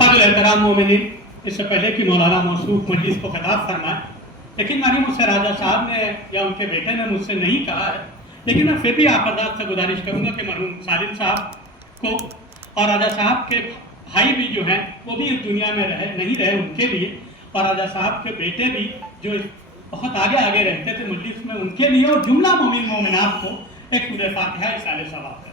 قابل احترام مومنین، اس سے پہلے کہ مولانا موصوف مجلس کو خطاب فرمائے، لیکن میں نے مجھ سے راجہ صاحب نے یا ان کے بیٹے نے مجھ سے نہیں کہا ہے، لیکن میں پھر بھی آپ حضرات سے گزارش کروں گا کہ مرحوم سالم صاحب کو اور راجہ صاحب کے بھائی بھی جو ہیں وہ بھی اس دنیا میں نہیں رہے، ان کے لیے، اور راجہ صاحب کے بیٹے بھی جو بہت آگے رہتے تھے مجلس میں، ان کے لیے اور جملہ مومن مومنات کو ایک سورہ فاتحہ اصالِ ثواب ہے۔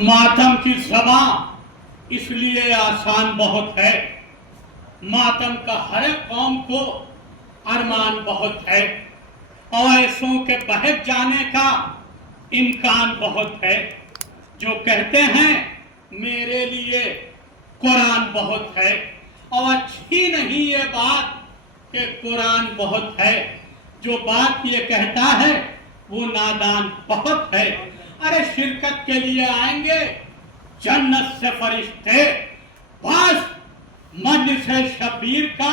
ماتم کی زبان اس لیے آسان بہت ہے، ماتم کا ہر ایک قوم کو ارمان بہت ہے، اویسوں کے بہک جانے کا امکان بہت ہے، جو کہتے ہیں میرے لیے قرآن بہت ہے، اور اچھی نہیں یہ بات کہ قرآن بہت ہے، جو بات یہ کہتا ہے وہ نادان بہت ہے۔ ارے شرکت کے لیے آئیں گے جنت سے فرشتے، بس مجلس شبیر کا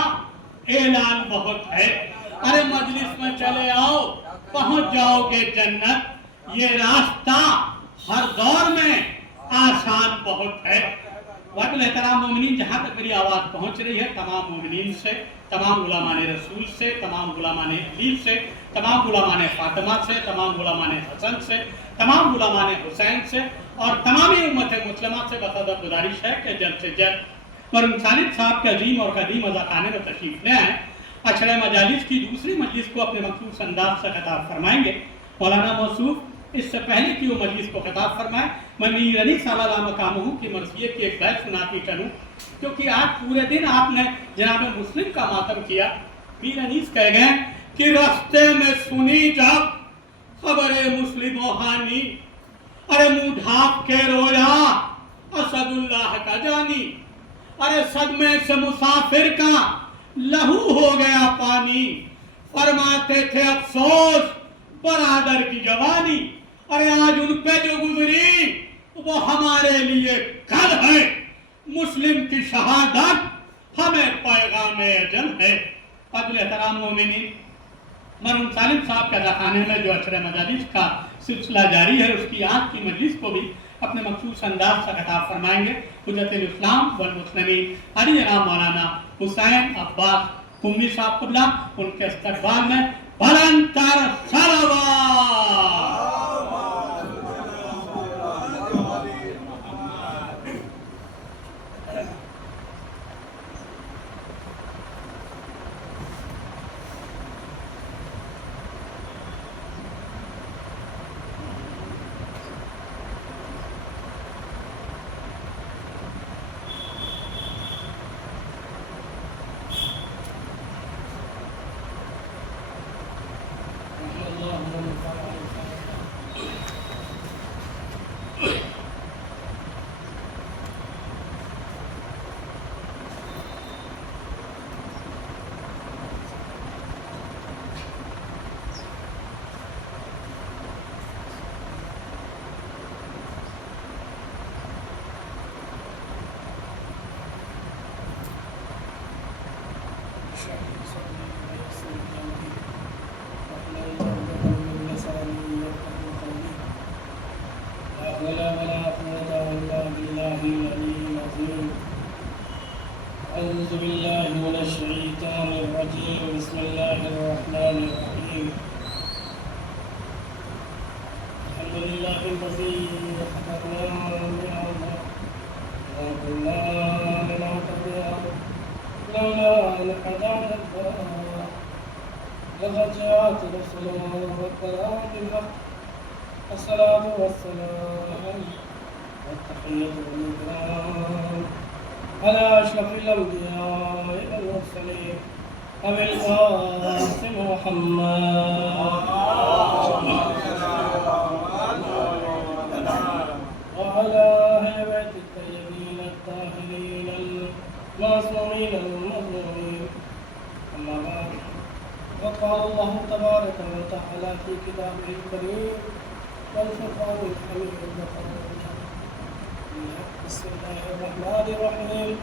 اعلان بہت ہے۔ ارے مجلس میں چلے آؤ، پہنچ جاؤ گے جنت، یہ راستہ ہر دور میں آسان بہت ہے۔ قابل احترام مومنین، جہاں تک میری آواز پہنچ رہی ہے، تمام مومنین سے، تمام غلامان رسول سے، تمام غلامان علی سے، تمام غلامان فاطمہ سے، تمام غلامان حسن سے، تمام غلامان حسین سے اور تمامی امت مسلمہ سے بسادت گزارش ہے کہ جلد سے جلد مرحوم سالم صاحب کے عظیم اور قدیم عزاخانے میں تشریف لے آئیں۔ اشرح مجالس کی دوسری مجلس کو اپنے مخصوص انداز سے خطاب فرمائیں گے مولانا موصوف۔ اس سے پہلے کہ وہ مجلس کو خطاب فرمائے، میں میر انیس صلی اللہ علیہ مقامہ کی مرثیت کی ایک بیت سناتی چلوں، کیونکہ آج پورے دن آپ نے جناب مسلم کا ماتم کیا۔ میر انیس کہہ گئے کہ رستے میں سنی جب خبر مسلم و حانی، ارے منہ ڈھانپ کے رویا اسد اللہ کا جانی، ارے صدمے سے مسافر کا لہو ہو گیا پانی، فرماتے تھے افسوس برادر کی جوانی، ارے آج ان پہ جو گزری وہ ہمارے لیے کل ہے، مسلم کی شہادت ہمیں پیغام اجل ہے۔ قابل احترام مومنین، مرحوم سالم صاحب کے عزاخانے میں جو اشرح مجالس کا سلسلہ جاری ہے، اس کی آج کی مجلس کو بھی اپنے مخصوص انداز سے خطاب فرمائیں گے حجت الاسلام والمسلمین علی جناب مولانا حسین عباس قمی صاحب قبلہ۔ ان کے استقبال میں بلند تر صلوات۔ أعوذ بالله من الشيطان الرجيم بسم الله الرحمن الرحيم الحمد لله الذي خلقنا بنعمة وكنا لنهتدي لولا أن هدانا الله لقد جاءت رسل ربنا بالحق الصلاة والسلام والتحية والإكرام على أشرف الأنبياء والمرسلين أبي القاسم محمد وعلى أهل بيت الطيبين الطاهرين المعصومين المظلومين. أما بعد، قال الله تبارك وتعالى في كتابه الكريم والفرقان الحميد بسم الله الرحمن الرحيم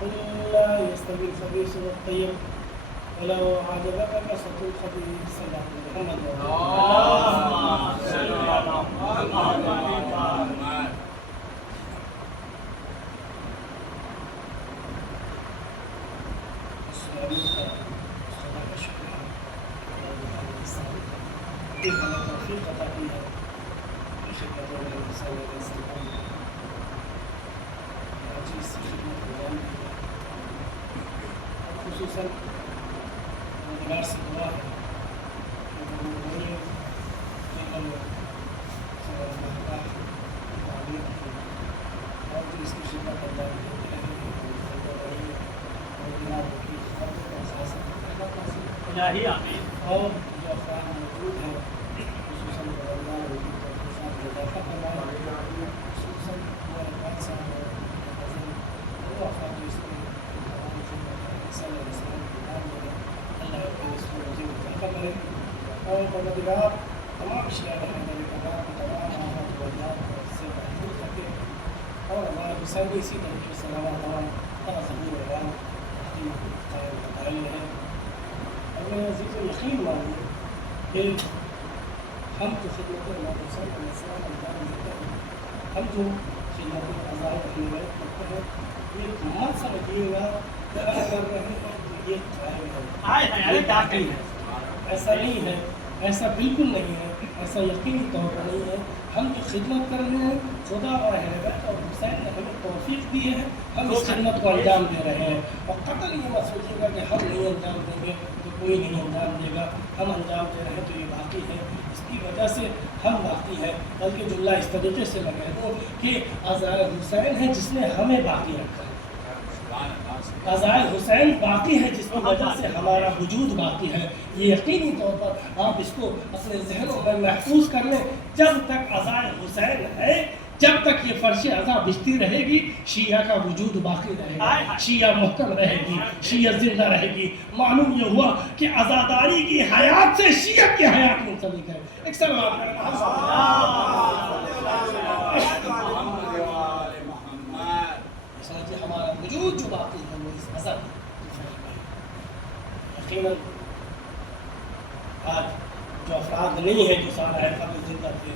قل لا يستوي الخبيث والطيب ولو أعجبك كثرة الخبيث صلى الله عليه وسلم. توفیق عطا کی ہے خدمت الانسان والاستقامت عزیز سے خدمت گزار خصوصاً روزگار سے دعا ہے اور جو اس کی خدمت اللہ الہی آمین. اور جو افراد موجود ہیں خصوصاً گورنر کے ساتھ اضافہ کرنا خصوصاً ہمارے بات صاحب وہ افراد جو اس میں اللہ کے اس میں مزید اضافہ کرے اور پروردگار تمام اشیاء تمام آفات وجات سے محفوظ رکھے اور ہمارا حسین بھی اسی طریقے سے رواں ظہور رواں قائم رہے. ہمیں عزیز و یقین مانیے کہ ہم تو خدمت اللہ حسین علیہ السلام انجام دیتے ہیں. ہم جو خدمت عزائم کی روایت کرتے ہیں یہ مت سمجھیے گا کہ اگر کر رہے ہیں تو یہ جائے ہے. ایسا نہیں ہے, ایسا بالکل نہیں ہے, ایسا یقینی طور پر نہیں ہے. ہم جو خدمت کر رہے ہیں خدا اور اہل بیت اور حسین نے ہمیں توفیق دی ہے, ہم اس خدمت کو انجام دے رہے ہیں. اور قطعاً یہ مت سوچیے گا کہ ہم نہیں انجام دیں گے تو کوئی نہیں انجام دے گا. ہم انجام دے رہے ہیں تو یہ باقی ہے, اس کی وجہ سے ہم باقی ہیں. بلکہ جملہ اس طریقے سے میں کہہ دوں کہ عزائر حسین ہے جس نے ہمیں باقی رکھا ہے. عزائر حسین باقی ہے جس کی وجہ سے ہمارا وجود باقی ہے. یہ یقینی طور پر آپ اس کو اپنے ذہنوں میں محفوظ کر لیں. جب تک عزائر حسین ہے, جب تک یہ فرش عزا بچتی رہے گی, شیعہ کا وجود باقی رہے گا, شیعہ محکم رہے گی, شیعہ زندہ رہے گی. معلوم یہ ہوا کہ عزاداری کی حیات سے شیعہ کی حیات منسلک ہے. ایک سلام سمجھے ہمارا وجود جو باقی ہے وہ اس عزا کی. یقیناً آج جو افراد نہیں ہیں جو سارا قبل زندہ تھے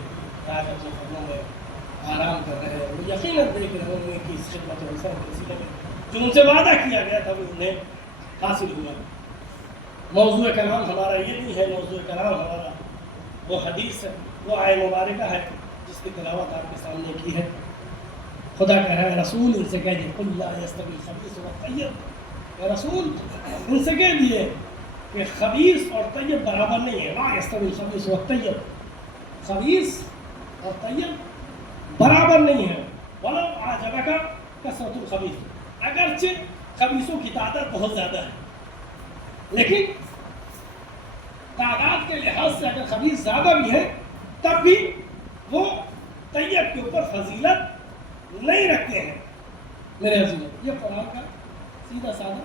آج اپنے قدموں میں آرام کر رہے ہیں, وہ یقیناً دیکھ رہے ہوں گے کہ اس خدمت حسین کے سلسلے میں جو ان سے وعدہ کیا گیا تھا وہ انہیں حاصل ہوا. موضوع کلام ہمارا یہ نہیں ہے, موضوع کلام ہمارا وہ حدیث ہے, وہ آئے مبارکہ ہے جس کی تلاوت آپ کے سامنے کی ہے. خدا کہہ رہا ہے رسول ان سے کہہ دیے قل لا یستوی الخبیث والطیب. اے رسول ان سے کہہ دیے کہ خبیث اور طیب برابر نہیں ہے. لا یستوی الخبیث والطیب, خبیث اور طیب برابر نہیں ہے. ولو اعجبک کثرۃ الخبیث, اگرچہ خبیثوں کی تعداد بہت زیادہ ہے لیکن تعداد کے لحاظ سے اگر خبیث زیادہ بھی ہے تب بھی وہ طیب کے اوپر فضیلت نہیں رکھتے ہیں. میرے عزیزوں, یہ قرآن کا سیدھا سادہ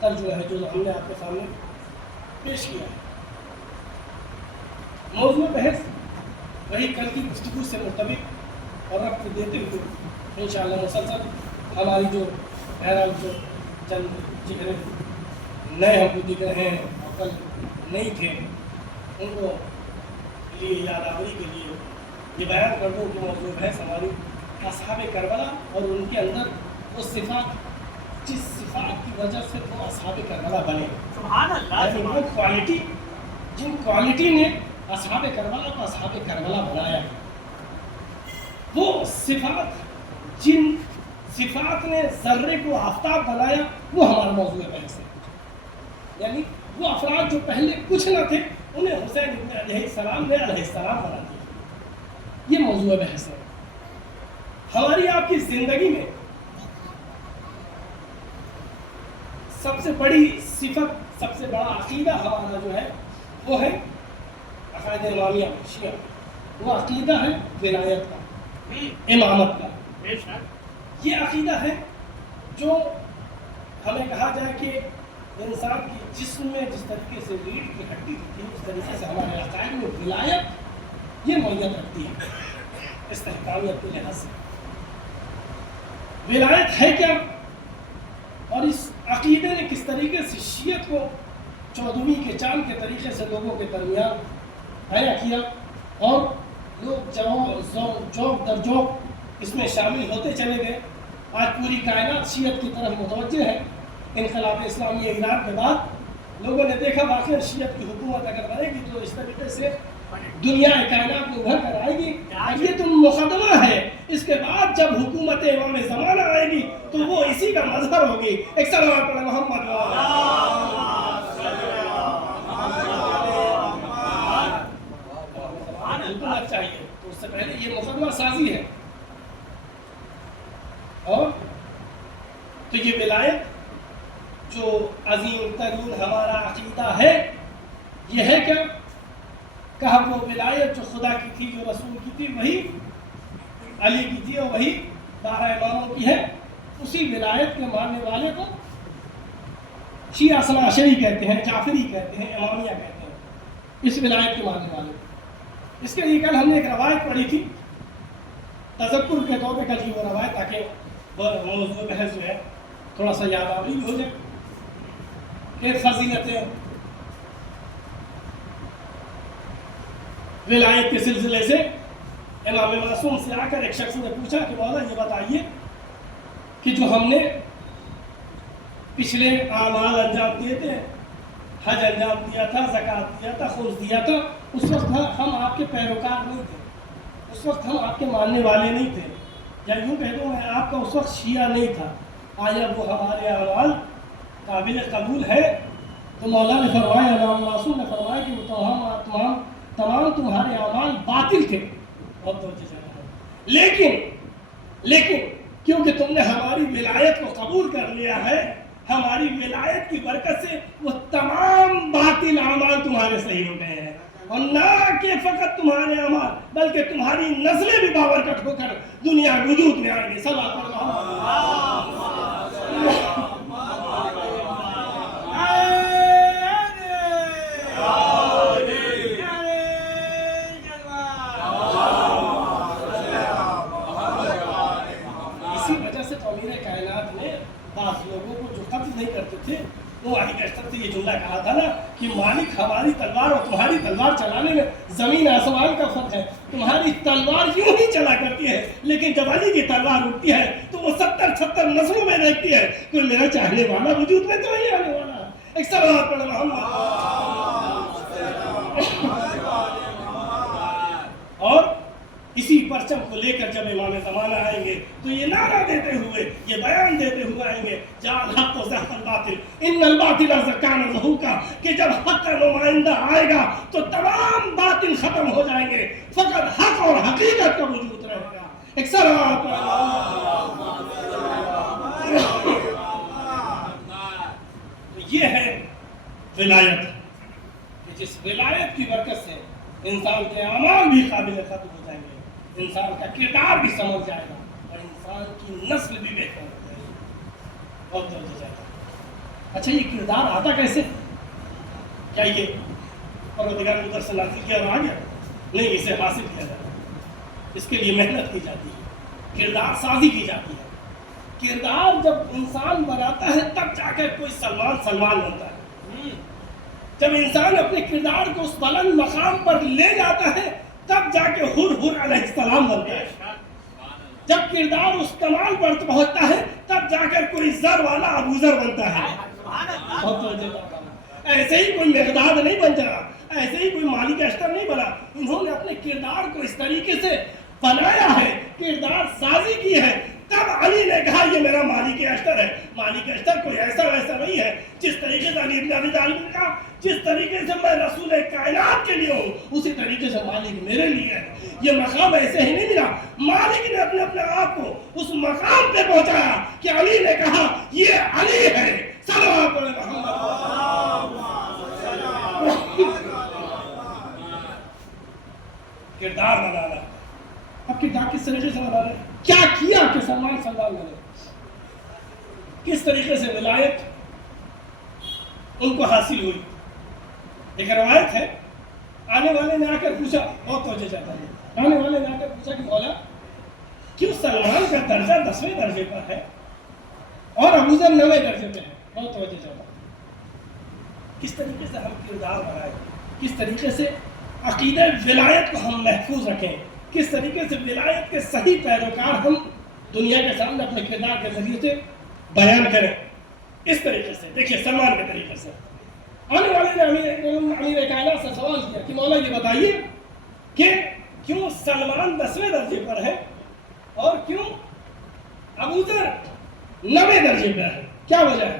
ترجمہ ہے جو ہم نے آپ کے سامنے پیش کیا ہے. موضوع بحث وہی کل کی گفتگو سے مرتبط اور ربط دیتے ہوئے انشاءاللہ مسلسل ہماری جو بہرحال جو چند چہرے نئے ہم کو دکھ رہے ہیں اور کل نہیں تھے ان کو لیے یادآوری کے لیے یہ بیان کر دوں کہ موضوع بحث ہماری اصحاب کربلا اور ان کے اندر وہ صفات جس صفات کی وجہ سے وہ اصحاب کربلا بنے. سبحان اللہ. یعنی وہ کوالٹی جن کوالٹی نے اصحاب کربلا کو اصحاب کربلا بنایا, وہ صفات جن صفات نے ذرے کو آفتاب بنایا وہ ہمارا موضوع بحث ہے. یعنی وہ افراد جو پہلے کچھ نہ تھے انہیں حسین ابن علیہ السلام نے علیہ السلام بنا دیا. یہ موضوع بحث ہے. ہماری آپ کی زندگی میں سب سے بڑی صفت, سب سے بڑا عقیدہ ہمارا جو ہے وہ ہے عقائد امامیہ شیعہ. وہ عقیدہ ہے ولایت کا, امامت کا. یہ عقیدہ ہے جو ہمیں کہا جائے کہ انسان کی جسم میں جس طریقے سے ریڑھ کی ہڈی ہوتی ہے اس طریقے سے ہمارے عقائد میں ولایت یہ نوعیت رکھتی ہے استحکامیت کے لحاظ سے. ولایت ہے کیا اور اس عقیدے نے کس طریقے سے شیعت کو چودھویں کے چاند کے طریقے سے لوگوں کے درمیان حیا کیا اور لوگ جوک در جوک اس میں شامل ہوتے چلے گئے. آج پوری کائنات شیعت کی طرف متوجہ ہے. انقلاب اسلامی ایران کے بعد لوگوں نے دیکھا واقعی شیعت کی حکومت اگر رہے گی تو اس طریقے سے دنیا کائنات میں ابھر کر آئے گی. یہ تو مقدمہ ہے. اس کے بعد جب حکومت امام زمانہ آئے گی تو وہ اسی کا مظہر ہوگی. ایک سلام پر محمد حکومت چاہیے تو اس سے پہلے یہ مقدمہ سازی ہے. اور تو یہ ولایت جو عظیم ترین ہمارا عقیدہ ہے یہ ہے کیا کہا وہ ولایت جو خدا کی تھی جو رسول کی تھی وہی علی کی تھی اور وہی 12 اماموں کی ہے. اسی ولایت کے ماننے والے کو شیعہ اثنا عشری کہتے ہیں, جعفری کہتے ہیں, امامیہ کہتے ہیں. اس ولایت کے ماننے والے. اس کے لیے کل ہم نے ایک روایت پڑھی تھی تذکر کے طور پہ کل کی وہ روایت تاکہ موضوع بحث جو ہے تھوڑا سا یاد آوری ہو جائے کہ فضیلتیں ولایت کے سلسلے سے امام معصوم سے آ کر ایک شخص نے پوچھا کہ مولا یہ بتائیے کہ جو ہم نے پچھلے اعمال انجام دیے تھے, حج انجام دیا تھا, زکوٰۃ دیا تھا, خمس دیا تھا, اس وقت ہم آپ کے پیروکار نہیں تھے, اس وقت ہم آپ کے ماننے والے نہیں تھے, یا یوں کہہ دوں میں آپ کا اس وقت شیعہ نہیں تھا. آیا وہ ہمارے اعمال قابل قبول ہے؟ تو مولا نے فرمایا, امام معصوم نے فرمایا کہ تمام تمہارے اعمال باطل تھے. بہت لیکن کیونکہ تم نے ہماری ولایت کو قبول کر لیا ہے, ہماری ولایت کی برکت سے وہ تمام باطل اعمال تمہارے صحیح ہو گئے ہیں. اور نہ کہ فقط تمہارے اعمال بلکہ تمہاری نسلیں بھی باورکٹ ہو کر دنیا وجود میں آئیں گی. صلوات اللہ. بعض لوگوں کو جو قتل نہیں کرتے تھے وہ علی اشتر سے یہ جملہ کہا تھا نا کہ مالک ہماری تلوار اور تمہاری تلوار چلانے میں زمین آسمان کا فرق ہے. تمہاری تلوار یوں ہی چلا کرتی ہے لیکن جب علی کی تلوار اٹھتی ہے تو وہ 70 نسلوں میں دیکھتی ہے. کوئی میرا چاہنے والا وجود میں تو نہیں آنے والا. ایک سلام پڑھ محمد. اور اسی پرچم کو لے کر جب امام زمانہ آئیں گے تو یہ نعرہ دیتے ہوئے, یہ بیان دیتے ہوئے آئیں گے, جعل الحق وزهق الباطل ان الباطل كان زهوقا, کہ جب حق کا نمائندہ آئے گا تو تمام باطل ختم ہو جائیں گے, فقط حق اور حقیقت کا وجود رہے گا. ایک صلوات. یہ ہے ولایت کہ جس ولایت کی برکت سے انسان کے اعمال بھی قابل قدر ہو جائیں گے, انسان کا کردار بھی سمجھ جائے گا اور انسان کی نسل بھی بہتر ہو جائے گی. بہت درد ہو جائے گا. اچھا یہ کردار آتا کیسے؟ کیا یہ پروردگار نے ادھر سے نازل کیا اور آ گیا؟ نہیں, اسے حاصل کیا جاتا ہے. اس کے لیے محنت کی جاتی ہے, کردار سازی کی جاتی ہے. کردار جب انسان بناتا ہے تب جا کر کوئی سلمان بنتا ہے. جب انسان اپنے کردار کو اس بلند مقام پر لے جاتا ہے تب جا کے حر علیہ السلام بنتا ہے. جب کردار اس کمال پر پہنچتا ہے تب جا کر کوئی زر والا ابو ذر بنتا ہے. ایسے ہی کوئی مقداد نہیں بن جائے, ایسے ہی کوئی مالک اشتر نہیں بنا. انہوں نے اپنے کردار کو اس طریقے سے بنایا ہے, کردار سازی کی ہے. تب علی نے کہا یہ میرا مالک اشتر ہے. مالک اشتر کوئی ایسا ویسا نہیں ہے. جس طریقے سے علی بن ابی طالب نے کہا جس طریقے سے میں رسول کائنات کے لیے ہوں اسی طریقے سے مالک میرے لیے ہے. یہ مقام ایسے ہی نہیں ملا. مالک نے اپنے آپ کو اس مقام پہ پہنچایا کہ علی نے کہا یہ علی ہے. صلوات علی محمد. کردار بنانا. اب کردار کس طریقے سے بنانا, کیا کیا کہ سلمان بنے, کس طریقے سے ولایت ان کو حاصل ہوئی. ایک روایت ہے, آنے والے نے آ کر پوچھا, بہت توجہ چاہتا ہے, آنے والے نے آ کر پوچھا کہ مولا کیوں سلمان کا درجہ 10ویں درجے پر ہے اور ابوذر 9ویں درجے پہ ہے؟ بہت توجہ چاہتا ہے. کس طریقے سے ہم کردار بنائیں, کس طریقے سے عقیدہ ولایت کو ہم محفوظ رکھیں, کس طریقے سے ولایت کے صحیح پیروکار ہم دنیا کے سامنے اپنے کردار کے ذریعے سے بیان کریں. اس طریقے سے دیکھیے سلمان کے طریقے سے آنے والے نے امیر کائنات سے سوال کیا کہ مولا یہ بتائیے کہ کیوں سلمان 10ویں درجے پر ہے اور کیوں ابوذر 9ویں درجے پر ہے, کیا وجہ ہے؟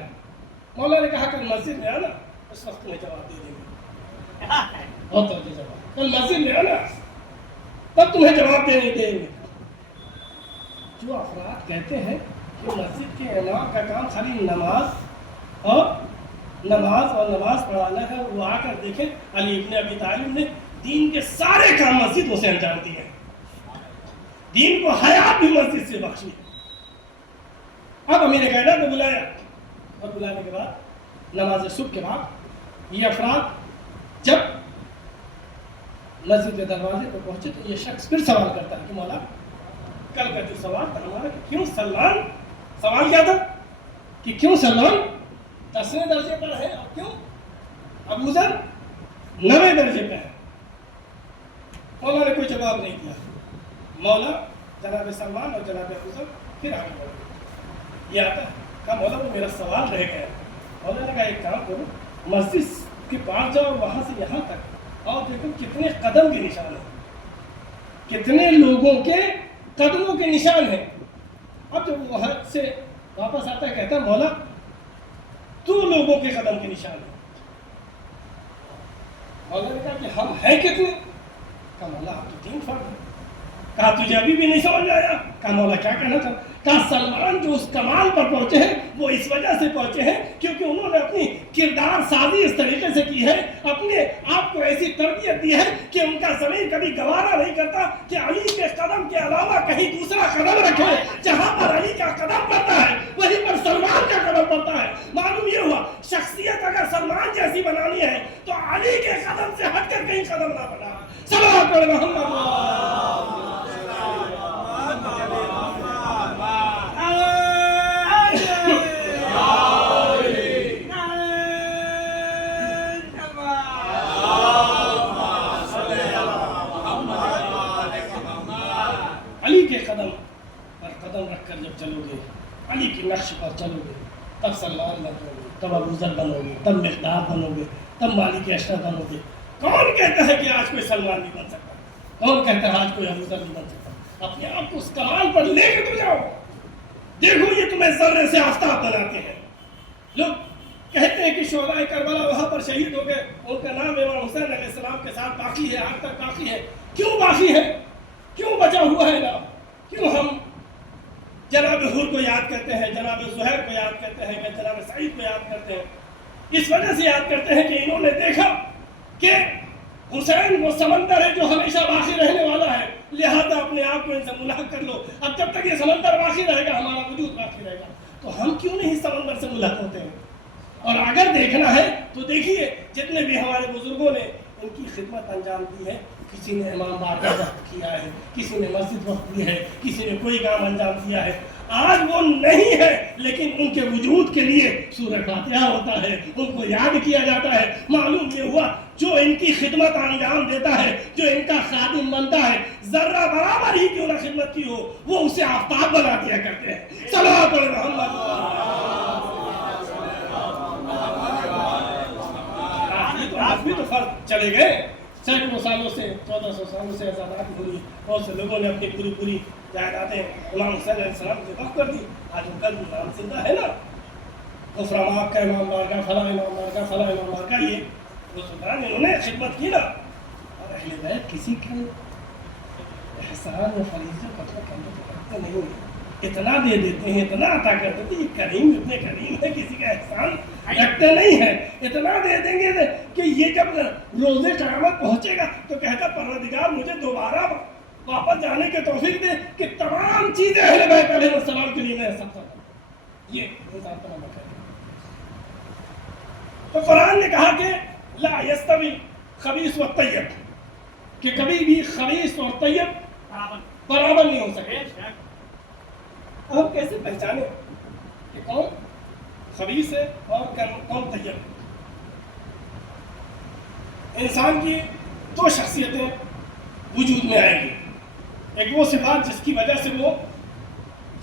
مولا نے کہا کل مسجد میں آنا, اس وقت میں جواب دے دیں گے. بہت توجہ جواب, کل مسجد میں آنا تب تمہیں جواب دیں گے. جو افراد کہتے ہیں کہ مسجد کے امام کا کام خالی نماز پڑھانا ہے, وہ آ کر دیکھیں علی ابن ابی طالب نے دین کے سارے کام مسجدوں سے انجام دیے, دین کو حیات بھی مسجد سے بخشی. اب امیر کائنات نے بلایا اور بلانے کے بعد نماز صبح کے بعد یہ افراد جب مسجد کے دروازے پر پہنچے تو یہ شخص پھر سوال کرتا ہے کہ مولا کل کا جو سوال تھا ہمارا کہ کیوں سلمان, سوال کیا تھا کہ کیوں سلمان 10ویں درجے پر ہے اور کیوں ابوذر 9ویں درجے پہ ہے. مولا نے کوئی جواب نہیں دیا. مولا جناب سلمان اور جناب ابوذر پھر آگے بڑھ گئے. یہ آتا ہے کہا مولا وہ میرا سوال رہ گیا. مولا نے کہا ایک کام کرو, مسجد کے پاس جاؤ اور وہاں سے یہاں تک اور دیکھو کتنے قدم کے نشان ہیں, کتنے لوگوں کے قدموں کے نشان ہیں. اب جب وہ وہاں سے واپس آتا ہے کہتا ہے مولا 2 لوگوں کے قدم کے نشان ہیں. مولا نے کہا کہ ہم ہیں کتنے؟ کہا مولا آپ تو 3 فرد ہیں. کہا تجھے ابھی بھی نہیں سمجھ آیا؟ کہا مولا کیا کہنا چاہتا؟ کہا سلمان جو اس کمال پر پہنچے ہیں وہ اس وجہ سے پہنچے ہیں کیونکہ انہوں نے اپنی کردار سازی اس طریقے سے کی ہے, اپنے آپ کو ایسی تربیت دی ہے کہ ان کا زمین کبھی گوارا نہیں کرتا کہ علی کے قدم کے علاوہ کہیں دوسرا قدم رکھے. جہاں پر علی کا قدم پڑتا ہے وہیں پر سلمان کا قدم پڑتا ہے. معلوم یہ ہوا شخصیت اگر سلمان جیسی بنانی ہے تو علی کے قدم سے ہٹ کر کہیں قدم نہ بنا. صلوات علی محمد. علی کے قدم پر قدم رکھ کر جب چلو گے, علی کی نقش پر چلو گے, تب سلمان بنو گے, تب ابوذر بنو گے, تب مقداد بنو گے, تب مالک اشرف بنو گے. کون کہتا ہے کہ آج کوئی سلمان نہیں بن سکتا؟ کون کہتا ہے آج کوئی ابوذر نہیں بن سکتا؟ اپنے آپ کو اس کمال پر لے کے تو جاؤ. دیکھو یہ تمہیں ذرے سے آفتاب بناتے ہیں. لوگ کہتے ہیں کہ شہدائے کربلا وہاں پر شہید ہو گئے, ان کا نام امام حسین علیہ السلام کے ساتھ باقی ہے, آج تک باقی ہے. کیوں باقی ہے؟ کیوں بچا ہوا ہے نام؟ کیوں ہم جناب حور کو یاد کرتے ہیں, جناب زہیر کو یاد کرتے ہیں, جناب سعید کو یاد کرتے ہیں؟ اس وجہ سے یاد کرتے ہیں کہ انہوں نے دیکھا کہ حسین وہ سمندر ہے جو ہمیشہ باقی رہنے والا ہے, لہذا اپنے آپ کو ان سے ملحق کر لو. اب جب تک یہ سمندر باقی رہے گا ہمارا وجود باقی رہے گا. تو ہم کیوں نہیں سمندر سے ملحق ہوتے ہیں؟ اور اگر دیکھنا ہے تو دیکھیے جتنے بھی ہمارے بزرگوں نے ان کی خدمت انجام دی ہے, کسی نے امام بارگاہ وقت کیا ہے, کسی نے مسجد وقت دی ہے, کسی نے کوئی کام انجام دیا ہے. آج وہ نہیں ہے لیکن ان کے وجود کے لیے سورہ فاتحہ ہوتا ہے, ان کو یاد کیا جاتا ہے. معلوم یہ ہوا جو ان کی خدمت انجام دیتا ہے, جو ان کا خادم بنتا ہے, ذرہ برابر ہی کیوں نہ خدمت کی ہو, وہ اسے آفتاب بنا دیا کرتے ہیں. صلوات علی محمد. آج بھی تو فرق چلے گئے. سینکڑوں سالوں سے 1400 سالوں سے آزادات ہوئی, بہت سے لوگوں نے اپنی پوری جائیدادیں امام حسین علیہ السلام کو وقف کر دی. آج ان کا نام زندہ ہے نا, غفران کا امام بارگاہ فلاں, امام بارگاہ فلاں, امام بارگاہ, یہ وہ سلطان انہوں نے خدمت کی نا. اور اہل بیت کسی کے احسان و فریضے کو کرتے نہیں ہیں, اتنا دے دیتے ہیں, اتنا عطا کر دیتے ہیں. کریم اتنے کریم ہے, کسی کا احسان رکھتے نہیں ہیں. اتنا دے دیں گے کہ یہ جب روز قیامت پہنچے گا تو کہتا پروردگار مجھے دوبارہ واپس جانے کے توفیق دے کہ تمام چیزیں اہل بیت علیہ السلام کے لیے میں سب کرتا ہوں. یہ انسان کا نمک ہے. تو قرآن نے کہا کہ لا یستوی خبیث و طیب، کہ کبھی بھی خبیث اور طیب برابر نہیں ہو سکے. اب ہم کیسے پہچانے کہ کون خبیث ہے اور کون طیب؟ انسان کی دو شخصیتیں وجود میں آئیں گی، ایک وہ صفات جس کی وجہ سے وہ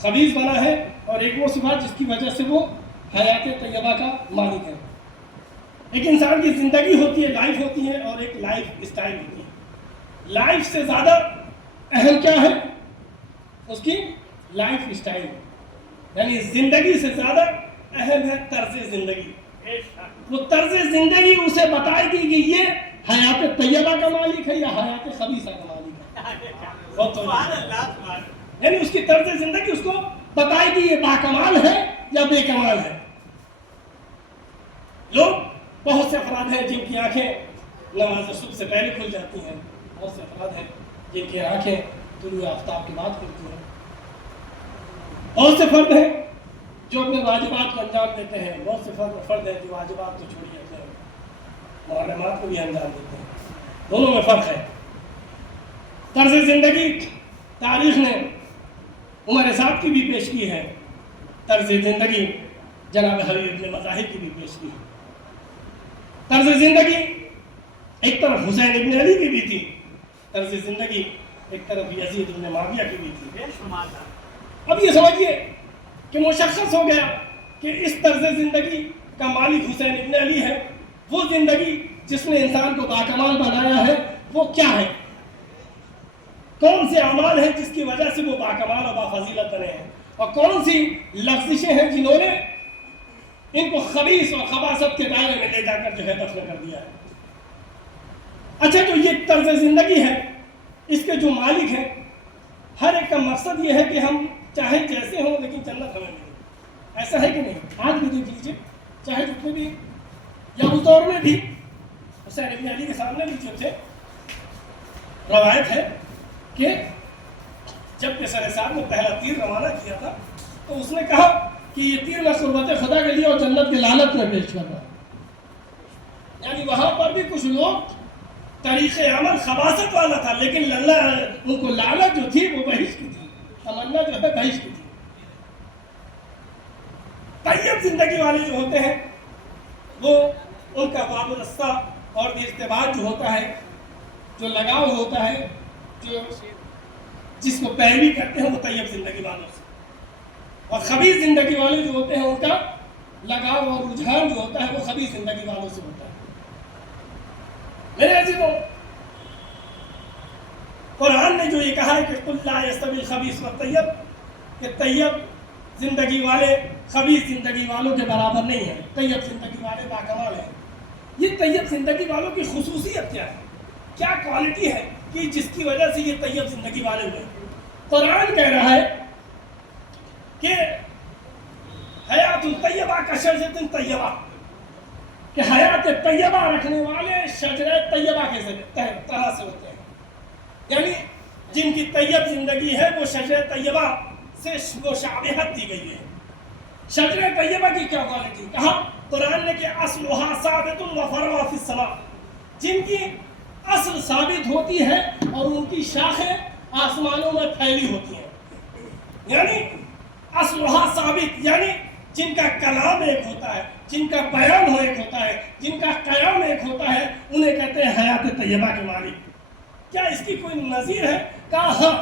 خبیث بنا ہے، اور ایک وہ صفات جس کی وجہ سے وہ حیات طیبہ کا مالک ہے. ایک انسان کی زندگی ہوتی ہے، لائف ہوتی ہے، اور ایک لائف اسٹائل ہوتی ہے. لائف سے زیادہ اہم کیا ہے؟ اس کی لائف اسٹائل، یعنی زندگی سے زیادہ اہم ہے طرز زندگی. وہ طرز زندگی اسے بتائے گی کہ یہ حیات طیبہ کا مالک ہے یا حیات خبیثہ کا مالک ہے. یعنی اس کی طرز زندگی اس کو بتائے گی یہ باکمال ہے یا بے کمال ہے. لوگ بہت سے افراد ہیں جن کی آنکھیں نماز صبح سے پہلے کھل جاتی ہیں، بہت سے افراد ہیں جن کی آنکھیں طلوع آفتاب کے بعد کھلتی ہیں، بہت سے فرد ہیں جو اپنے واجبات کو انجام دیتے ہیں، بہت سے فرد ہیں جو واجبات کو چھوڑی اپنے محرمات کو بھی انجام دیتے ہیں. دونوں میں فرق ہے. طرز زندگی تاریخ نے عمر سعد کی بھی پیش کی ہے، طرز زندگی جناب حبیب ابن مظاہر کی بھی پیش کی ہے. طرز زندگی ایک طرف حسین ابن علی کی بھی تھی، طرز زندگی ایک طرف یزید ابن معاویہ کی بھی تھی. اب یہ سمجھیے کہ مشخص ہو گیا کہ اس طرز زندگی کا مالک حسین ابن علی ہے. وہ زندگی جس نے انسان کو باکمال بنایا ہے وہ کیا ہے؟ کون سے اعمال ہیں جس کی وجہ سے وہ باکمال اور بافضیلت بنے ہیں، اور کون سی لفظشیں ہیں جنہوں نے ان کو خبیث اور خباثت کے دائرے میں لے جا کر جو ہے دفن کر دیا ہے. اچھا، جو یہ طرز زندگی ہے اس کے جو مالک ہیں، ہر ایک کا مقصد یہ ہے کہ ہم چاہے جیسے ہوں لیکن جنت ہمیں ملے. ایسا ہے کہ نہیں؟ آج بھی دیکھ لیجیے، چاہے جتنے بھی یا اس دور میں بھی حسین ابن علی کے سامنے بھی جو تھے، روایت ہے کہ جب کسر صاحب نے پہلا تیر روانہ کیا تھا تو اس نے کہا کہ یہ تیر میں قربت خدا کے لیے اور جنت کے لعنت میں پیش کر رہا. یعنی وہاں پر بھی کچھ لوگ طریق عمل خباثت والا تھا، لیکن اللہ ان کو لعنت جو تھی وہ بہشت کی تھی، تمنا جو ہے بہشت کی تھی. طیب زندگی والے جو ہوتے ہیں وہ ان کا وابستہ اور ارتباط جو ہوتا ہے، جو لگاؤ ہوتا ہے، جو جس کو پیروی کرتے ہیں وہ طیب زندگی والوں سے. اور خبیث زندگی والے جو ہوتے ہیں ان کا لگاؤ اور رجحان جو ہوتا ہے وہ خبیث زندگی والوں سے ہوتا ہے. میرے عزیزوں، قرآن نے جو یہ کہا ہے کہ قل لا یستوی الخبیث والطیب، کہ طیب زندگی والے خبیث زندگی والوں کے برابر نہیں ہیں، طیب زندگی والے باکمال ہیں. یہ طیب زندگی والوں کی خصوصیت کیا ہے، کیا کوالٹی ہے کہ جس کی وجہ سے یہ طیب زندگی والے ہوئے؟ قرآن کہہ رہا ہے کہ حیات الطیبہ کا شجرۃ طیبہ، کہ حیات طیبہ رکھنے والے شجرہ طیبہ کے طرح سے ہوتے ہیں. یعنی جن کی طیب زندگی ہے وہ شجرہ طیبہ سے مشابہت دی گئی ہے. شجرہ طیبہ کی کیا کوالٹی؟ کہا قرآن نے کہ اصلھا ثابت و فرعھا فی السماء، جن کی اصل ثابت ہوتی ہے اور ان کی شاخیں آسمانوں میں پھیلی ہوتی ہیں. یعنی اصلھا ثابت، یعنی جن کا کلام ایک ہوتا ہے، جن کا بیان ایک ہوتا ہے، جن کا قیام ایک ہوتا ہے، انہیں کہتے ہیں حیات طیبہ کے مالک. کیا اس کی کوئی نظیر ہے؟ کہا ہاں،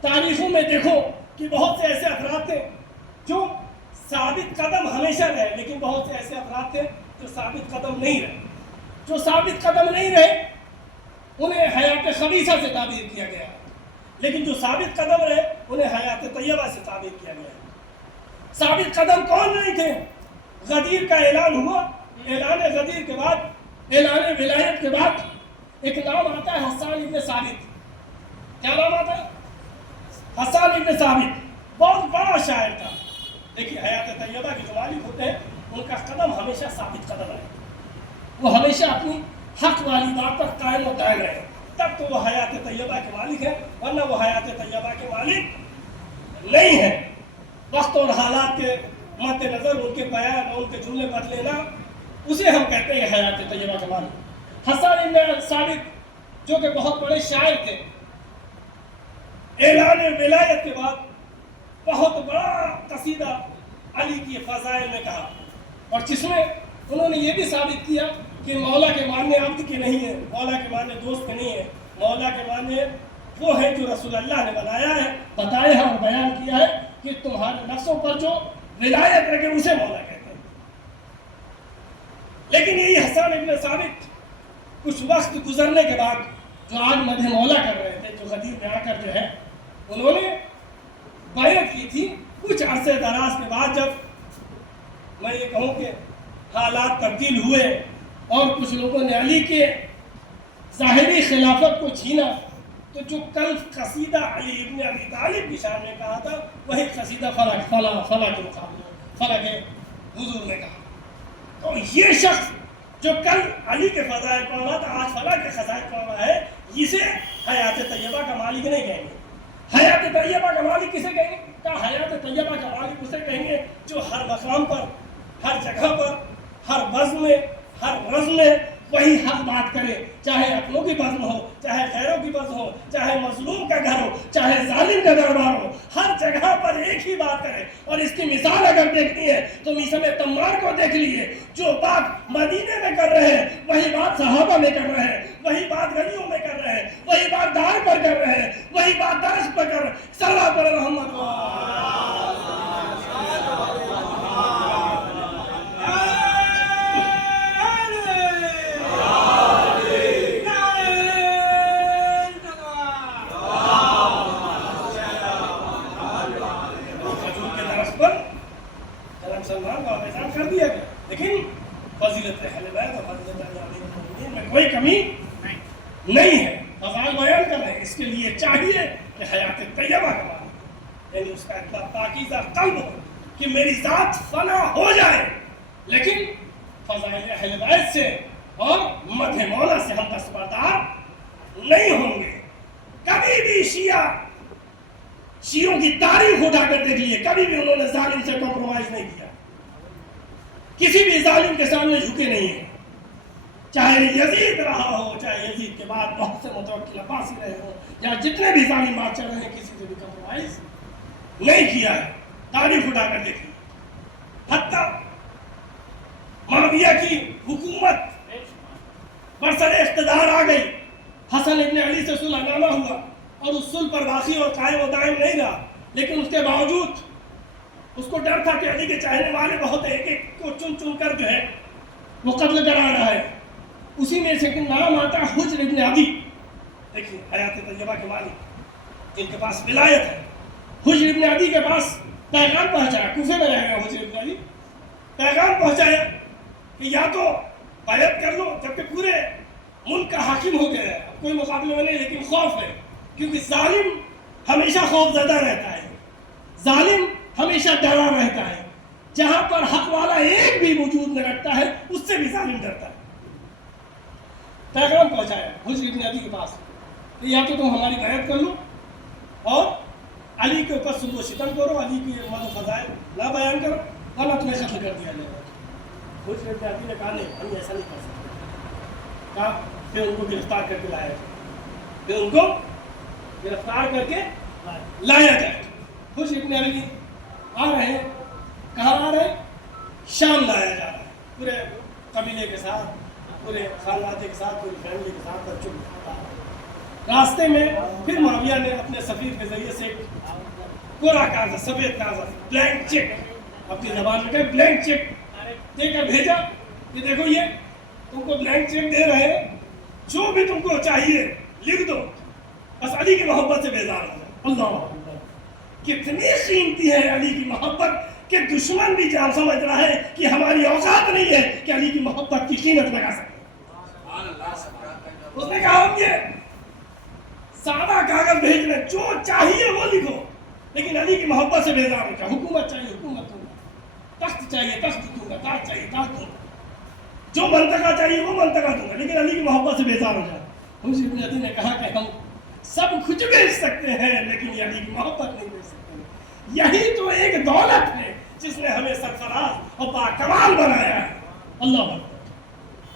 تاریخوں میں دیکھو کہ بہت سے ایسے افراد تھے جو ثابت قدم ہمیشہ رہے، لیکن بہت سے ایسے افراد تھے جو ثابت قدم نہیں رہے. جو ثابت قدم نہیں رہے انہیں حیات خبیثہ سے تعبیر کیا گیا، لیکن جو ثابت قدم رہے انہیں حیات طیبہ سے تعبیر کیا گیا. ثابت قدم کون نہیں تھے؟ غدیر کا اعلان ہوا، اعلان غدیر کے بعد، اعلان ولایت کے بعد ایک نام آتا ہے حسان ابن ثابت. کیا نام آتا ہے؟ حسان ابن ثابت. بہت بڑا شاعر تھا. دیکھیے حیات طیبہ کے جو مالک ہوتے ہیں ان کا قدم ہمیشہ ثابت قدم رہے، وہ ہمیشہ اپنی حق والی بات پر قائم و دائم رہے، تب تو وہ حیات طیبہ کے مالک ہے، ورنہ وہ حیات طیبہ کے مالک نہیں ہے. وقت اور حالات کے مد نظر ان کے بیان اور ان کے جملے بدلے نہ اسے ہم کہتے ہیں حیات طیبہ کا معنی۔ حسن بن ثابت جو کہ بہت بڑے شاعر تھے، اعلان ولایت کے بعد بہت بڑا قصیدہ علی کی فضائل میں کہا، اور جس میں انہوں نے یہ بھی ثابت کیا کہ مولا کے ماننے عبد کے نہیں ہیں، مولا کے ماننے دوست کے نہیں ہیں، مولا کے ماننے وہ ہیں جو رسول اللہ نے بنایا ہے، بتایا ہے اور بیان کیا ہے کہ تمہارے نفسوں پر جو ولایت رکھے اسے مولا کہتے ہیں۔ لیکن یہی حسن ابن ثابت کچھ وقت گزرنے کے بعد جو آج مدح مولا کر رہے تھے، جو غدیر میں آ کر جو ہے انہوں نے بیعت کی تھی، کچھ عرصے دراز کے بعد جب میں یہ کہوں کہ حالات تبدیل ہوئے اور کچھ لوگوں نے علی کے ظاہری خلافت کو چھینا، تو جو کل قصیدہ علی ابن ابی طالب کی شان میں کہا تھا وہی قصیدہ فلاں کے مقابلے فلاں کے حضور میں کہا۔ تو یہ شخص جو کل علی کے فضائل پڑھ رہا تھا آج فلاں کے فضائل پڑھ رہا ہے، اسے حیات طیبہ کا مالک نہیں کہیں گے۔ حیات طیبہ کا مالک کسے کہیں گے؟ کہا حیات طیبہ کا مالک اسے کہیں گے جو ہر مقام پر، ہر جگہ پر، ہر بزم میں، ہر رزم میں وہی حق بات کرے، چاہے اپنوں کی بزم ہو، چاہے غیروں کی بزم ہو، چاہے مظلوم کا گھر ہو، چاہے ظالم کا دربار ہو، ہر جگہ پر ایک ہی بات کرے۔ اور اس کی مثال اگر دیکھنی ہے تو میثم تمار کو دیکھ لیجیے، جو بات مدینے میں کر رہے ہیں وہی بات صحابہ میں کر رہے ہیں، وہی بات گلیوں میں کر رہے ہیں، وہی بات دار پر کر رہے ہیں، وہی بات درس پر کر رہے ہیں۔ صلی اللہ علیہ محمد سلمان کا احترام کر دیا گیا، لیکن فضیلت اہل بیت اور فضیلت امیر المومنین میں کوئی کمی نہیں ہے۔ فضائل بیان کر رہے ہیں، اس کے لیے چاہیے کہ حیات طیبہ کا معنی یعنی اس کا اتنا پاکیزہ قلب ہو کہ میری ذات فنا ہو جائے، لیکن فضائل اہل بیت سے اور مدح مولا سے ہم دستبردار نہیں ہوں گے۔ کبھی بھی شیعوں کی تاریخ اٹھا کر دیکھ لیے، کبھی بھی انہوں نے ظالم سے کمپرومائز نہیں کیا، کسی بھی ظالم کے سامنے جھکے نہیں ہیں، چاہے یزید رہا ہو، چاہے یزید کے بعد بہت سے متوکل عباسی رہے ہوں، یا جتنے بھی ظالم بادشاہ رہے ہیں، کسی سے بھی کمپرومائز نہیں کیا ہے۔ تاریخ اٹھا کر دیکھیے، حتیٰ معاویہ کی حکومت برسر اقتدار آ گئی، حسن ابن علی سے صلح نامہ ہوا اور اس صلح پر باقی اور قائم و دائم نہیں رہا، لیکن اس کے باوجود اس کو ڈر تھا کہ علی کے چاہنے والے بہت ایک ایک کو چن چن کر جو ہے وہ قتل کرا رہا ہے۔ اسی میں سے نام آتا ہے حجر ابن عدی۔ دیکھیے حیات طیبہ کے مالک جن کے پاس ولایت ہے، حجر ابن عدی کے پاس پیغام پہنچایا، کوفے میں رہے گا حجر ابن عدی، پیغام پہنچایا کہ یا تو بیعت کر لو، جبکہ پورے ملک کا حاکم ہو گیا ہے، اب کوئی مقابلے میں نہیں، لیکن خوف ہے، کیونکہ ظالم ہمیشہ خوف زدہ رہتا ہے، ظالم ہمیشہ ڈرا رہتا ہے، جہاں پر حق والا ایک بھی وجود میں رکھتا ہے اس سے بھی ظالم ڈرتا ہے۔ پیغام پہنچایا حجر ابن عدی کے پاس کہ یا تو تم ہماری بیعت کر لو اور علی کے اوپر سلب و ستم کرو، علی کی مد و فضائل نہ بیان کرو، ورنہ تمہیں قتل کر دیا جائے گا۔ حجر ابن عدی نے کہا نہیں، ہم ایسا نہیں کر سکتے۔ کہا پھر ان کو گرفتار کر کے لایا جائے، پھر ان کو گرفتار کر کے لایا جائے۔ حجر ابن عدی آ رہے ہیں، کہاں آ رہے ہیں؟ شام لایا جا رہا ہے، پورے قبیلے کے ساتھ، پورے خاندان کے ساتھ، پوری فیملی کے ساتھ بچوں کے ساتھ آ رہے ہیں۔ راستے میں پھر معاویہ نے اپنے سفیر کے ذریعے سے ایک کوڑا کاغذ، سفید کاغذ، بلینک چیک، اپنی زبان میں کہے بلینک چیک دے کر بھیجا کہ دیکھو یہ تم کو بلینک چیک دے رہے ہیں، جو بھی تم کو چاہیے لکھ دو، بس علی کی محبت سے بیزار ہو جاؤ۔ اللہ کتنی قیمتی ہے علی کی محبت کہ دشمن بھی جان سمجھ رہا ہے کہ ہماری اوقات نہیں ہے کہ علی کی محبت کی قیمت لگا سکتے۔ اس نے کہا ہم یہ سادہ کاغذ بھیج رہے، جو چاہیے وہ لکھو، لیکن علی کی محبت سے بیزار ہو جاؤ۔ حکومت چاہیے حکومت دوں گا، تخت چاہیے تخت دوں گا، تاج چاہیے تاج دوں گا، جو منطقہ چاہیے وہ منطقہ دوں گا، لیکن علی کی محبت سے بیزار ہو جاؤ۔ حجر ابن عدی نے کہا کہ ہم سب کچھ بیچ سکتے ہیں لیکن یہ علی کی محبت نہیں بیچ سکتے۔ یہی تو ایک دولت ہے جس نے ہمیں سرفراز اور باکمال بنایا ہے۔ اللہ اکبر۔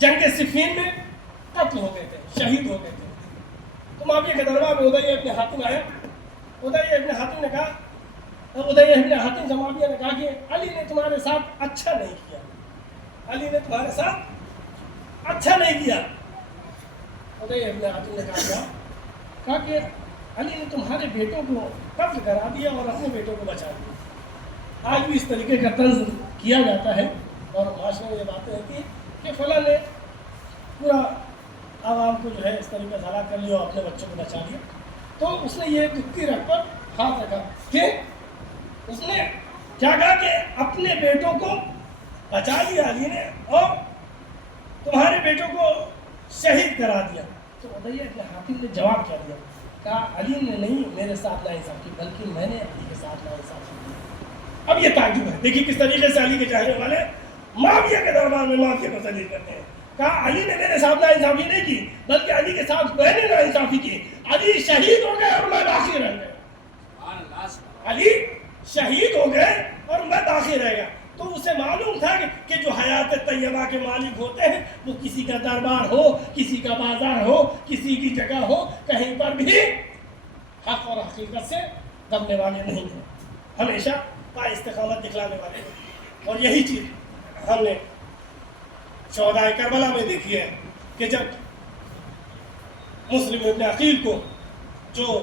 جنگ صفین میں قتل ہو گئے تھے، شہید ہو گئے تھے. تو معاویہ کے دربار میں ادی ابن حاتم آیا. ادی ابن حاتم نے کہا، ادی ابن حاتم سے معاویہ نے کہا کہ علی نے تمہارے ساتھ اچھا نہیں کیا، علی نے تمہارے ساتھ اچھا نہیں کیا. ادی ابن حاتم نے کہا کہ علی نے تمہارے بیٹوں کو قتل کرا دیا اور اپنے بیٹوں کو بچا دیا. آج بھی اس طریقے کا طنز کیا جاتا ہے اور معاشرے میں یہ باتیں ہیں کہ فلاں نے پورا عوام کو جو ہے اس طریقے سے ہلاک کر لیا اور اپنے بچوں کو بچا لیا. تو اس نے یہ دکھی رکھ کر ہاتھ رکھا کہ اس نے کیا کہا کہ اپنے بیٹوں کو بچا لیا علی نے اور تمہارے بیٹوں کو شہید کرا دیا. تو ادی ابن حاتم نے جواب کیا دیا، کہا علی نے نہیں میرے ساتھ ناانصافی کی، بلکہ میں نے علی کے ساتھ ناانصافی کی. اب یہ تعجب ہے، دیکھیے کس طریقے سے علی کے چاہنے والے معاویہ کے دربار میں معافی کو ذلیل کرتے ہیں. کہا علی نے میرے ساتھ ناانصافی نہیں کی، بلکہ علی کے ساتھ میں نے ناانصافی کی. علی شہید ہو گئے اور میں باقی رہ گیا. علی شہید ہو گئے اور میں باقی رہ گیا. تو اسے معلوم تھا کہ جو حیات طیبہ کے مالک ہوتے ہیں وہ کسی کا دربار ہو، کسی کا بازار ہو، کسی کی جگہ ہو، کہیں پر بھی حق اور حقیقت سے دبنے والے نہیں ہیں، ہمیشہ پا استقامت دکھلانے والے ہیں. اور یہی چیز ہم نے شہدائے کربلا میں دیکھی ہے کہ جب مسلم ابن عقیل کو جو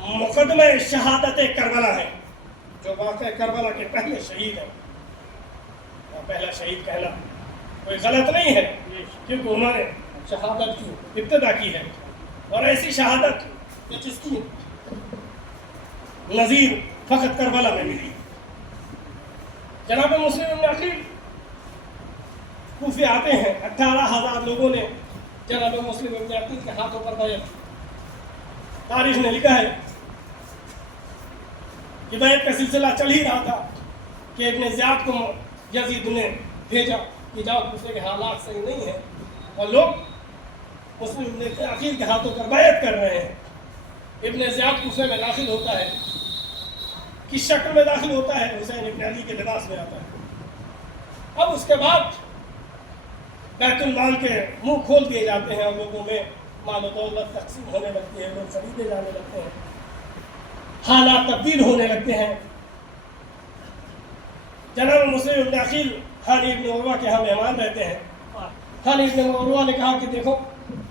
مقدمہ شہادت کربلا ہے، جو واقع کربلا کے پہلے شہید ہیں، پہلا شہید کہنا کوئی غلط نہیں ہے کیونکہ انہوں نے شہادت کی ابتدا کی ہے، اور ایسی شہادت جس کی نظیر فقط کربلا میں ملی. جناب مسلم ابن عقیل کوفے آتے ہیں، 18,000 لوگوں نے جناب مسلم ابن عقیل کے ہاتھوں پر بیعت. تاریخ نے لکھا ہے کہ بیعت کا سلسلہ چل ہی رہا تھا کہ ابن زیاد کو یزید نے بھیجا کہ جاؤ کوفے کے حالات صحیح نہیں ہیں، اور لوگ مسلم ابن عقیل کے ہاتھوں پر بیعت کر رہے ہیں. ابن زیاد کوفے میں داخل ہوتا ہے، کس شکل میں داخل ہوتا ہے؟ حسین ابن علی کے لباس میں آتا ہے. اب اس کے بعد بیت المال کے منہ کھول دیے جاتے ہیں اور لوگوں میں مال و دولت تقسیم ہونے لگتی ہے، لوگ خریدے جانے لگتے ہیں، حالات تبدیل ہونے لگتے ہیں. جناب مسلم ابن عقیل ہانی ابن عروہ کے ہاں مہمان رہتے ہیں. ہانی ابن عروہ نے کہا کہ دیکھو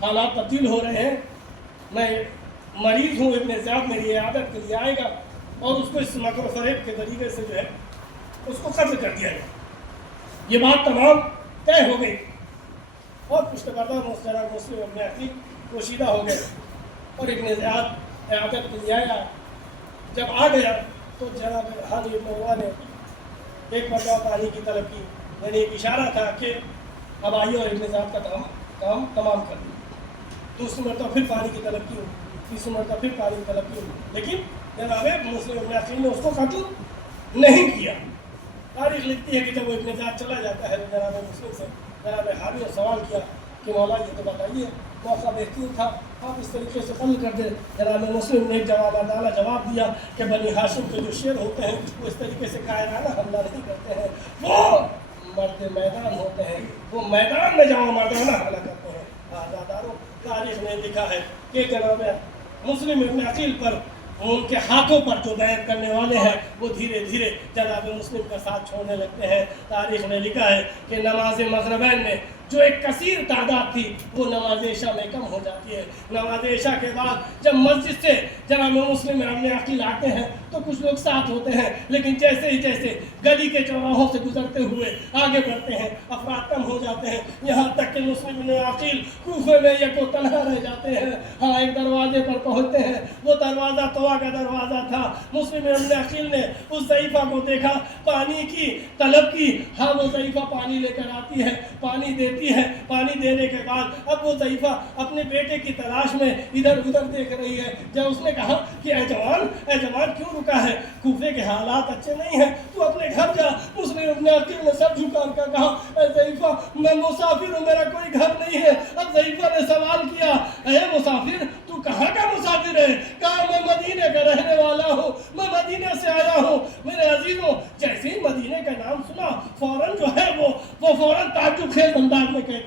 حالات تبدیل ہو رہے ہیں، میں مریض ہوں، ابن زیاد میری عیادت کے لیے آئے گا اور اس کو اس مکر و فریب کے طریقے سے جو ہے اس کو قتل کر دیا گیا. یہ بات تمام طے ہو گئی اور پشت پردہ جناب مسلم ابن عقیل پوشیدہ ہو گئے اور ابن زیاد عیادت کے لیے آیا. جب آ گیا تو جناب ہانی ابن عروہ نے ایک مرتبہ پانی کی طلب کی، یعنی ایک اشارہ تھا کہ اب آئیے اور ابن زیاد کا کام تمام کر دیا. دوسری مرتبہ پھر پانی کی طلب کی، تیسری مرتبہ پھر پانی کی طلب کی، لیکن جناب مسلم ابن عقیل نے اس کو قتل نہیں کیا. تاریخ لکھتی ہے کہ جب وہ ابن زیاد چلا جاتا ہے تو جناب مسلم سے جناب ہانی نے سوال کیا کہ مولا یہ تو بتائیے موقع بہترین تھا، آپ اس طریقے سے قتل کر دیں. جناب مسلم نے ایک جواب دیا کہ بنی ہاشم کے جو شیر ہوتے ہیں وہ اس طریقے سے کائرانہ حملہ نہیں کرتے ہیں، وہ مرد میدان ہوتے ہیں، وہ میدان میں جمع مردانہ حملہ کرتے ہیں. آزاداروں تاریخ نے لکھا ہے کہ جناب مسلم ابن عقیل پر ان کے ہاتھوں پر جو بیعت کرنے والے ہیں وہ دھیرے دھیرے جناب مسلم کا ساتھ چھوڑنے لگتے ہیں. تاریخ نے لکھا ہے کہ نماز مغربین میں جو ایک کثیر تعداد تھی وہ نماز عشاء میں کم ہو جاتی ہے. نماز عشاء کے بعد جب مسجد سے جناب مسلم ابن عقیل آتے ہیں تو کچھ لوگ ساتھ ہوتے ہیں، لیکن جیسے ہی جیسے گلی کے چوراہوں سے گزرتے ہوئے آگے بڑھتے ہیں افراد کم ہو جاتے ہیں، یہاں تک کہ مسلم ابن عقیل کوفے میں یکو تنہا رہ جاتے ہیں. ہاں ایک دروازے پر پہنچتے ہیں، وہ دروازہ طوا کا دروازہ تھا. مسلم ابن عقیل نے اس ضعیفہ کو دیکھا، پانی کی طلب کی. ہاں وہ ضعیفہ پانی لے کر آتی ہے، پانی دیتی ہے. پانی دینے کے بعد اب وہ ضعیفہ اپنے بیٹے کی تلاش میں ادھر ادھر دیکھ رہی ہے. جب اس نے کہا کہ اے جوان کیوں رکا ہے؟ کوفے کے حالات اچھے نہیں ہیں، تو اپنے گھر جا. مسلم ابن عقیل نے سر جھکا کر کہا اے ضعیفہ میں مسافر ہوں، میرا کوئی گھر نہیں ہے. اب ضعیفہ نے سوال کیا اے مسافر تو کہاں کا مسافر ہے؟ کہا میں مدینے کا رہنے والا ہوں، میں مدینے سے آیا ہوں. میرے عزیزوں جیسے ہی مدینے کا نام سنا فوراً جو ہے وہ فوراً تعجب خیز انداز میں کہتے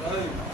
Right.